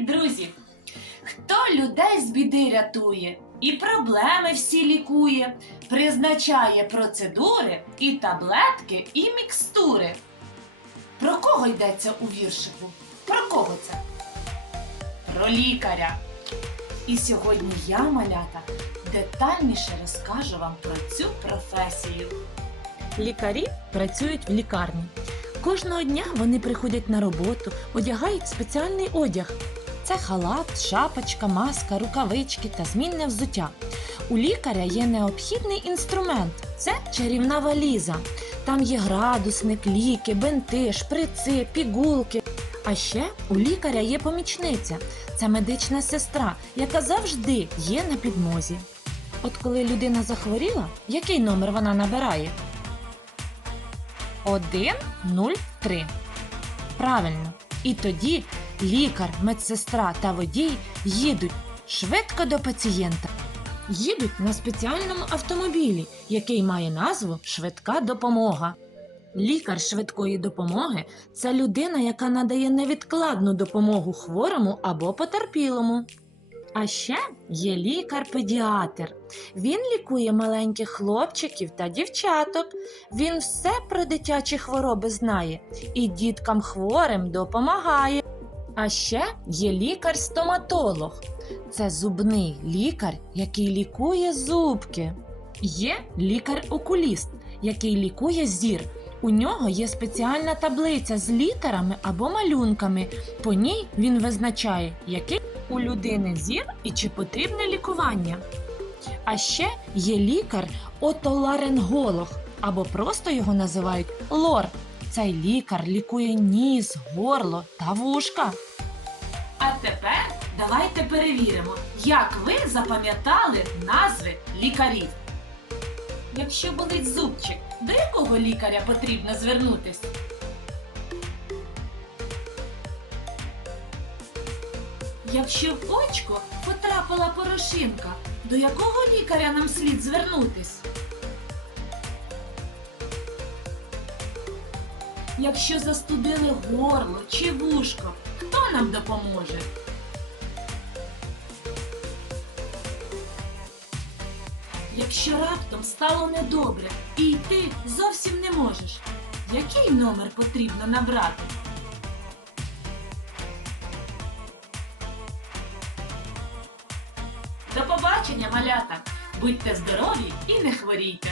Друзі! Хто людей з біди рятує і проблеми всі лікує, призначає процедури і таблетки, і мікстури. Про кого йдеться у віршику? Про кого це? Про лікаря. І сьогодні я, малята, детальніше розкажу вам про цю професію. Лікарі працюють в лікарні. Кожного дня вони приходять на роботу, одягають спеціальний одяг. Це халат, шапочка, маска, рукавички та змінне взуття. У лікаря є необхідний інструмент це чарівна валіза. Там є градусник, ліки, бинти, шприци, пігулки. А ще у лікаря є помічниця це медична сестра, яка завжди є на підмозі. От коли людина захворіла, який номер вона набирає? 103. Правильно. І тоді лікар, медсестра та водій їдуть швидко до пацієнта. Їдуть на спеціальному автомобілі, який має назву Швидка допомога. Лікар швидкої допомоги це людина, яка надає невідкладну допомогу хворому або потерпілому. А ще є лікар-педіатр. Він лікує маленьких хлопчиків та дівчаток. Він все про дитячі хвороби знає і діткам хворим допомагає. А ще є лікар-стоматолог. Це зубний лікар, який лікує зубки. Є лікар-окуліст, який лікує зір. У нього є спеціальна таблиця з літерами або малюнками. По ній він визначає, який у людини зір і чи потрібне лікування. А ще є лікар отоларинголог, або просто його називають лор. Цей лікар лікує ніс, горло та вушка. А тепер давайте перевіримо, як ви запам'ятали назви лікарів. Якщо болить зубчик, до якого лікаря потрібно звернутись? Якщо в очко потрапила порошинка, до якого лікаря нам слід звернутись? Якщо застудили горло чи вушко, хто нам допоможе? Якщо раптом стало недобре і йти зовсім не можеш, який номер потрібно набрати? До побачення, малята! Будьте здорові і не хворійте!